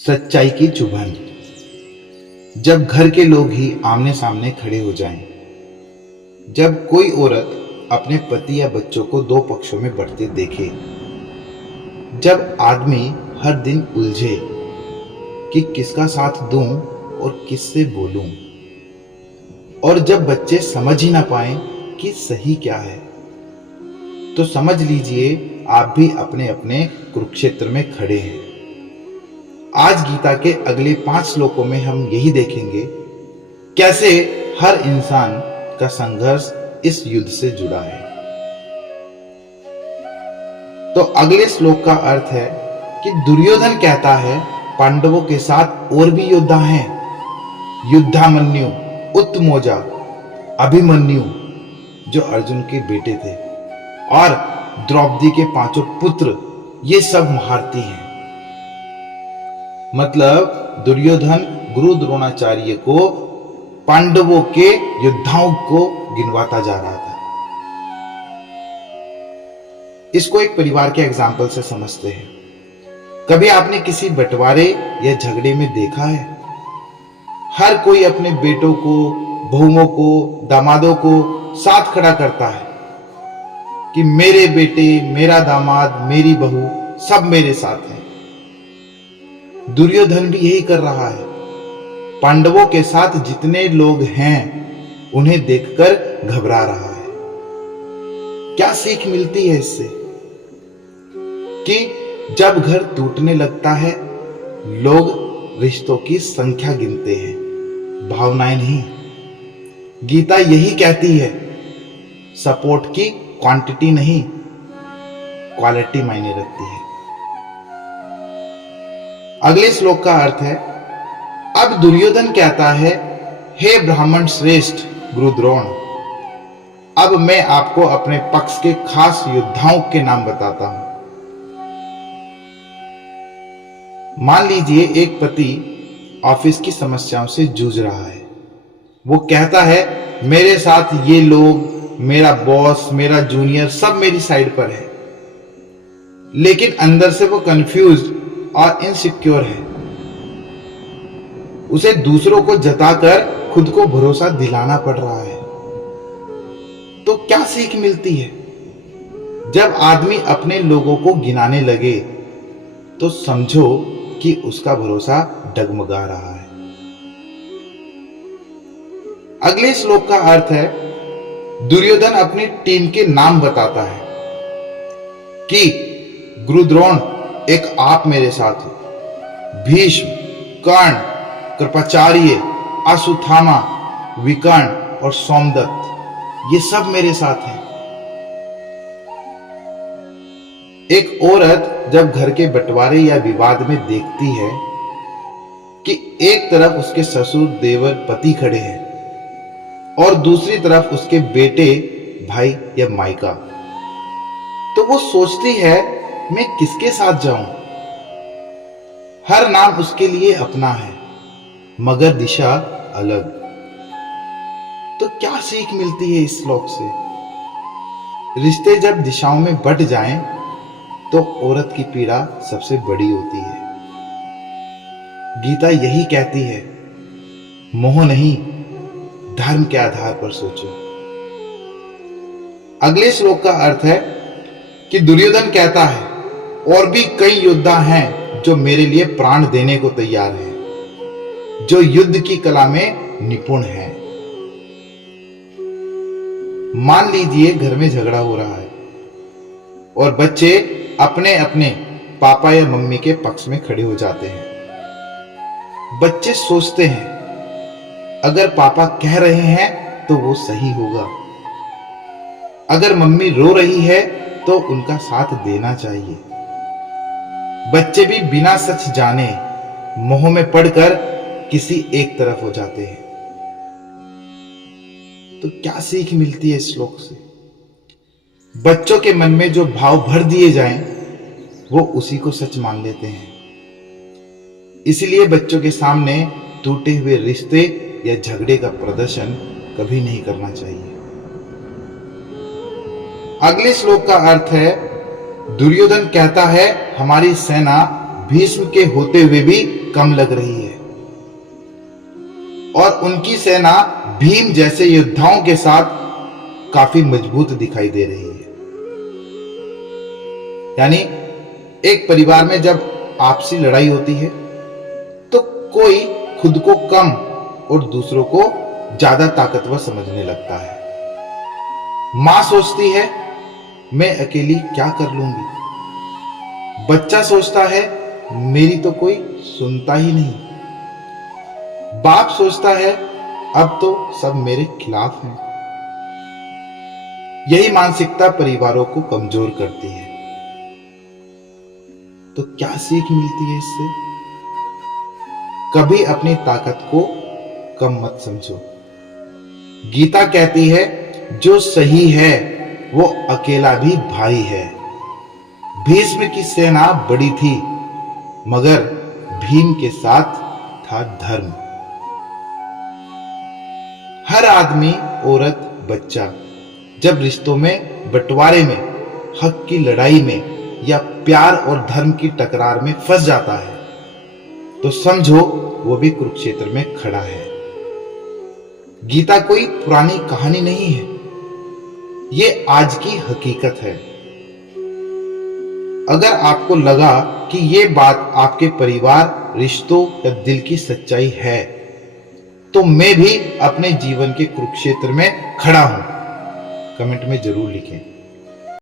सच्चाई की चुभन। जब घर के लोग ही आमने सामने खड़े हो जाएं, जब कोई औरत अपने पति या बच्चों को दो पक्षों में बढ़ते देखे, जब आदमी हर दिन उलझे कि किसका साथ दूं और किससे बोलूं, और जब बच्चे समझ ही ना पाए कि सही क्या है, तो समझ लीजिए आप भी अपने अपने कुरुक्षेत्र में खड़े हैं। आज गीता के अगले 5 श्लोकों में हम यही देखेंगे कैसे हर इंसान का संघर्ष इस युद्ध से जुड़ा है। तो अगले श्लोक का अर्थ है कि दुर्योधन कहता है पांडवों के साथ और भी योद्धा हैं, युद्धामन्यु, उत्तमौजा, अभिमन्यु जो अर्जुन के बेटे थे, और द्रौपदी के 5 पुत्र, ये सब महारथी हैं। मतलब दुर्योधन गुरु द्रोणाचार्य को पांडवों के योद्धाओं को गिनवाता जा रहा था। इसको एक परिवार के एग्जाम्पल से समझते हैं। कभी आपने किसी बंटवारे या झगड़े में देखा है, हर कोई अपने बेटों को, बहुओं को, दामादों को साथ खड़ा करता है कि मेरे बेटे, मेरा दामाद, मेरी बहू सब मेरे साथ हैं। दुर्योधन भी यही कर रहा है। पांडवों के साथ जितने लोग हैं उन्हें देखकर घबरा रहा है। क्या सीख मिलती है इससे? कि जब घर टूटने लगता है, लोग रिश्तों की संख्या गिनते हैं, भावनाएं नहीं। गीता यही कहती है, सपोर्ट की क्वांटिटी नहीं, क्वालिटी मायने रखती है। अगले श्लोक का अर्थ है, अब दुर्योधन कहता है, हे ब्राह्मण श्रेष्ठ गुरु द्रोण, अब मैं आपको अपने पक्ष के खास योद्धाओं के नाम बताता हूं। मान लीजिए एक पति ऑफिस की समस्याओं से जूझ रहा है। वो कहता है मेरे साथ ये लोग, मेरा बॉस, मेरा जूनियर सब मेरी साइड पर है, लेकिन अंदर से वो कंफ्यूज्ड और इनसिक्योर है। उसे दूसरों को जताकर खुद को भरोसा दिलाना पड़ रहा है। तो क्या सीख मिलती है? जब आदमी अपने लोगों को गिनाने लगे तो समझो कि उसका भरोसा डगमगा रहा है। अगले श्लोक का अर्थ है, दुर्योधन अपनी टीम के नाम बताता है कि गुरु द्रोण, एक आप मेरे साथ हो, भीष्म, कर्ण, कृपाचार्य, अश्वत्थामा, विकर्ण और सोमदत्त, ये सब मेरे साथ हैं। एक औरत जब घर के बंटवारे या विवाद में देखती है कि एक तरफ उसके ससुर, देवर, पति खड़े हैं और दूसरी तरफ उसके बेटे, भाई या मायका, तो वो सोचती है मैं किसके साथ जाऊं? हर नाम उसके लिए अपना है, मगर दिशा अलग। तो क्या सीख मिलती है इस श्लोक से? रिश्ते जब दिशाओं में बंट जाएं, तो औरत की पीड़ा सबसे बड़ी होती है। गीता यही कहती है, मोह नहीं, धर्म के आधार पर सोचो। अगले श्लोक का अर्थ है कि दुर्योधन कहता है, और भी कई योद्धा हैं जो मेरे लिए प्राण देने को तैयार हैं, जो युद्ध की कला में निपुण हैं। मान लीजिए घर में झगड़ा हो रहा है और बच्चे अपने अपने पापा या मम्मी के पक्ष में खड़े हो जाते हैं। बच्चे सोचते हैं अगर पापा कह रहे हैं तो वो सही होगा, अगर मम्मी रो रही है तो उनका साथ देना चाहिए। बच्चे भी बिना सच जाने मोह में पड़कर किसी एक तरफ हो जाते हैं। तो क्या सीख मिलती है इस श्लोक से? बच्चों के मन में जो भाव भर दिए जाएं, वो उसी को सच मान लेते हैं। इसलिए बच्चों के सामने टूटे हुए रिश्ते या झगड़े का प्रदर्शन कभी नहीं करना चाहिए। अगले श्लोक का अर्थ है, दुर्योधन कहता है हमारी सेना भीष्म के होते हुए भी कम लग रही है और उनकी सेना भीम जैसे योद्धाओं के साथ काफी मजबूत दिखाई दे रही है। यानी एक परिवार में जब आपसी लड़ाई होती है तो कोई खुद को कम और दूसरों को ज्यादा ताकतवर समझने लगता है। मां सोचती है मैं अकेली क्या कर लूंगी, बच्चा सोचता है मेरी तो कोई सुनता ही नहीं, बाप सोचता है अब तो सब मेरे खिलाफ हैं। यही मानसिकता परिवारों को कमजोर करती है। तो क्या सीख मिलती है इससे? कभी अपनी ताकत को कम मत समझो। गीता कहती है जो सही है वो अकेला भी भारी है। भीष्म की सेना बड़ी थी मगर भीम के साथ था धर्म। हर आदमी, औरत, बच्चा जब रिश्तों में, बंटवारे में, हक की लड़ाई में या प्यार और धर्म की टकरार में फंस जाता है तो समझो वो भी कुरुक्षेत्र में खड़ा है। गीता कोई पुरानी कहानी नहीं है, ये आज की हकीकत है। अगर आपको लगा कि ये बात आपके परिवार, रिश्तों या दिल की सच्चाई है तो मैं भी अपने जीवन के कुरुक्षेत्र में खड़ा हूं, कमेंट में जरूर लिखें।